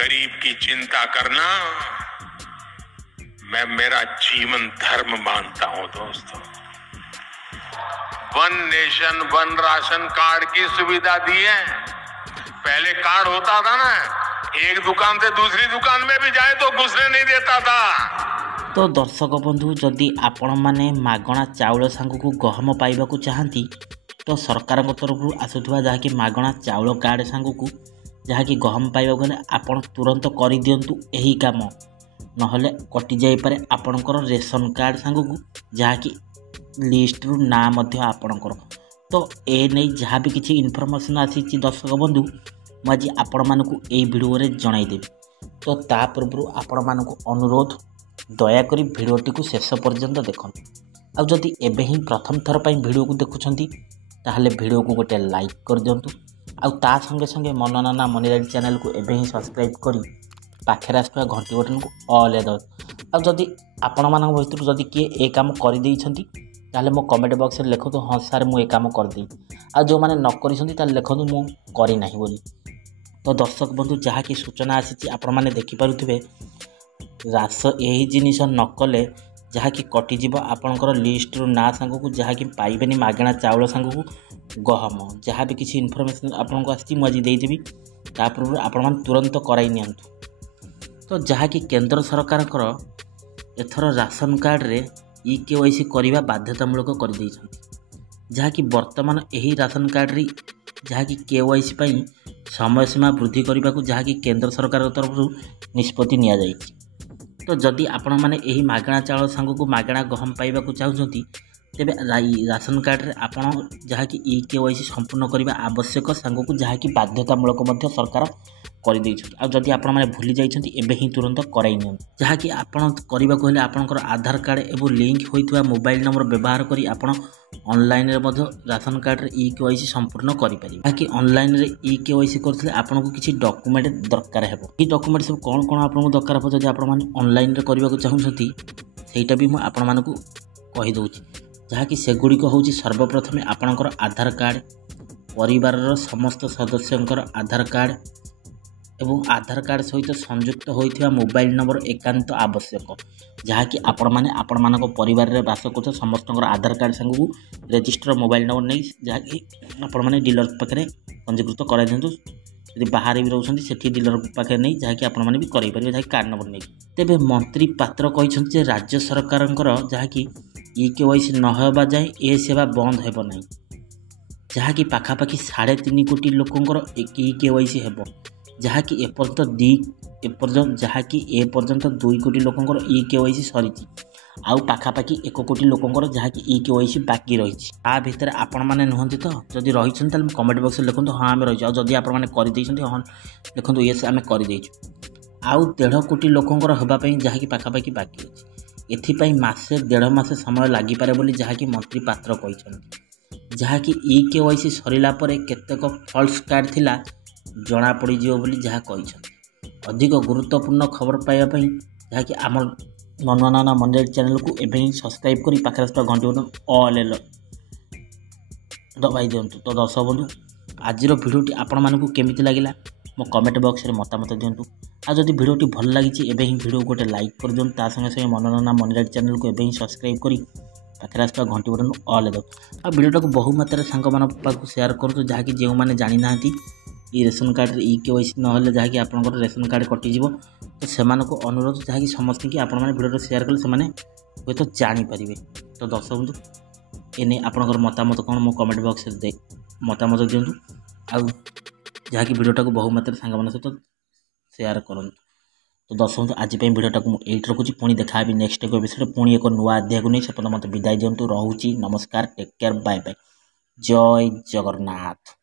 गरीब की चिंता करना मैं मेरा जीवन धर्म मानता हूं दोस्तों। One nation one ration card की सुविधा दी है। पहले कार्ड होता था ना, एक दुकान से दूसरी दुकान में भी जाए तो घुसने नहीं देता था। तो दर्शक बंधु जदि आपण माने मागणा चाउल सांगू गहम पाइबाकू चाहती तो सरकार तरफ आसुवा जहाँकि मागणा चाउल कार्ड सांगू जहाँकि गहम पाइबा गले आपण तुरंत कर दिंतु यही काम नहले कटि जाइपरे आपणकर रेशन कार्ड सांगू जहाँकि लिस्ट रु ना मध्य आपणकर। तो ए नहीं जहाँ भी किसी इनफॉरमेशन आसी दर्शक बंधु मुझे आपण मानकू ए वीडियो रे जणाइदेवी। तो ता पूर्व आपण मानकू अनुरोध दयाकोरी भिडियोटी को शेष पर्यंत देखो। आ जदि एबे ही प्रथम थर पर भिडियो को देखुंती ताहले भिडियो को गोटे लाइक कर दिंतु। आ संगे संगे मननाना मनीराइट चैनल को एबे ही सब्सक्राइब करी पाखे आसुवा घंटी बटन को ऑल ए दबा। आ जदि आपण मानक भीतर जदि किए ए काम कर देइछंती ताहले मो कमेंट बॉक्स रे लिखो तो हाँ सार मु ए काम कर देई। आ जो माने न करिसंती ताहले लिखो मु करी नाही बोली। तो दर्शक बंधु जहाँ की सूचना आसी आपण माने देखि पारुथिबे रास यही जिनिस न कले जहाँकि कटिज आपणकर लिस्ट रु ना सांगू जहाँकि पाइबेनी मागणा चाउल सांगू गहम जहाँ भी किसी इनफॉरमेशन आपको आसी मुझे देदेवी ता पूर्व आपण मैंने तुरंत कराई नियंतु। तो जहाँकि केंद्र सरकार एथर राशन कार्ड रे EKYC करने बाध्यतामूलक कर देइछंती जहाँकि वर्तमान यही राशन कार्ड रे जहाँकि KYC पई समय सीमा वृद्धि करने को जहाँकि केंद्र सरकार तरफ निष्पत्ति निया जाइछि। तो जदि आपण माने यही मागणा चाउल सांगू को मागणा गहम पाइबा को चाहूँगी तेबे राशन कार्ड रे आपण जहाँकि EKYC संपूर्ण करने आवश्यक सांगू को जहाँकि बाध्यतामूलक मध्य सरकार कर देइछंती। आ जदि आपण माने भूली जाइछंती एबे ही तुरंत कराई नियम जहाँकि आपण करबा को हेले आपणकर आधार कार्ड एवं लिंक होइतबा मोबाइल नंबर व्यवहार करी आपण ऑनलाइन रे मध्य राशन कार्ड रे EKYC संपूर्ण करि पारिबे। ताकि ऑनलाइन रे EKYC करथिले आपण को किछि डॉक्यूमेंट दरकार हेबो। ई डॉक्यूमेंट सब कोन कोन आपण को दरकार हेबो जदि आपण माने ऑनलाइन रे करबा को चाहूछंती सेटा भी म आपण मानकू कहि दउछि। जहाँकि सेगुड़िक हूँ सर्वप्रथम आपणकर आधार कार्ड परिवार समस्त सदस्यंकर आधार कार्ड एवं आधार कार्ड सहित संयुक्त होइथिबा मोबाइल नंबर एकांत आवश्यक जहाँकि आपण माने आपण मानक परिवार रे बास करथ समस्तंकर आधार कार्ड संगू रजिस्टर मोबाइल नंबर नहीं जहाँकि आपण माने डीलर पाखे पंजीकृत कराई दिंतु। यदि बाहर भी रोचंती सेठी डीलर पाखे नहीं जहाँकि आपण माने भी कराई परिबे जहाँकि कार्ड नंबर नहीं। तेबे मंत्री पात्र कहिसंती जे राज्य सरकारंकर जहाँकि EKYC न होबा जाए ए सेवा बंद हेबो नहीं जहाँकि पाखापाखि 3.5 कोटी लोकंकर EKYC हेबो जहाँकि एपर्यंत 2 कोटी लोकंकर EKYC सरीची आउ पाखापाखि 1 कोटी लोकंकर जहाँकि EKYC बाकी रही आ भितर आपण माने नुहंती तो जदि रही कमेंट बॉक्स लिखु हाँ आम रही जदि आपण माने कर देइछंती हाँ लिखु येस आम कर देइछु। आउ 1.5 कोटी लोकंकर होबापई जहाँकि पाखापाखि बाकी अछि एथिपाई मासे 1.5 मास समय लागिपारे बोली जहाँकि मंत्री पात्र कहिसंती जहाँकि EKYC सरिला परे केतेक फॉल्स कार्ड थिला जना पड़ी जिवो बोली जहाँ कहिसंती। अधिक गुरुत्वपूर्ण खबर पाइबा पई जहाँकि आम मननाना मनीराइट चैनल को एबे ही सब्सक्राइब करी पाखे आसुवा घंटी बटन ऑल एल दबाई दिंतु। तो दर्शक बंधु आज भिडियोटी आपण मानकू केमिति लागिला मो कमेंट बॉक्स रे मतामत दिंतु। आ जदि भिडियोटी भल लगी एबे ही भिडियो गोटे लाइक कर दिंतु ता संगे संगे मननाना मनीराइट चैनल को एबे ही सब्सक्राइब करी पाखे आसुवा घंटी बटन ऑल दो। आ भिडियोटा को बहु मात्रा सांग मान पाखु शेयर करतु जहाँकि जो मैंने जानी नांती ई रेशन कार्ड रे EKYC नहले जहाँकि आपनकर रेशन कार्ड कटि जिवो तो सेमान को अनुरोध जहाँकि समस्त कि आपण माने भिडियो शेयर कले सेमाने होय तो जानि परिबे। तो दर्शक बंधु एने आपनकर मतामत कोन मो कमेंट बॉक्स रे दे मतामत दियंतु आ जहाँकि भिडियोटा को बहु मात्रा सांग मान सहित शेयर करंतु। तो दर्शक बंधु आज भिडियोटा को एट रखुची पुणी देखा नेक्स्ट एक एपिसोड पुणी एक नुआ अध्याय को नहीं से मत विदाय दियंतु। रहूची नमस्कार टेक केयर बाय बाय जय जगन्नाथ।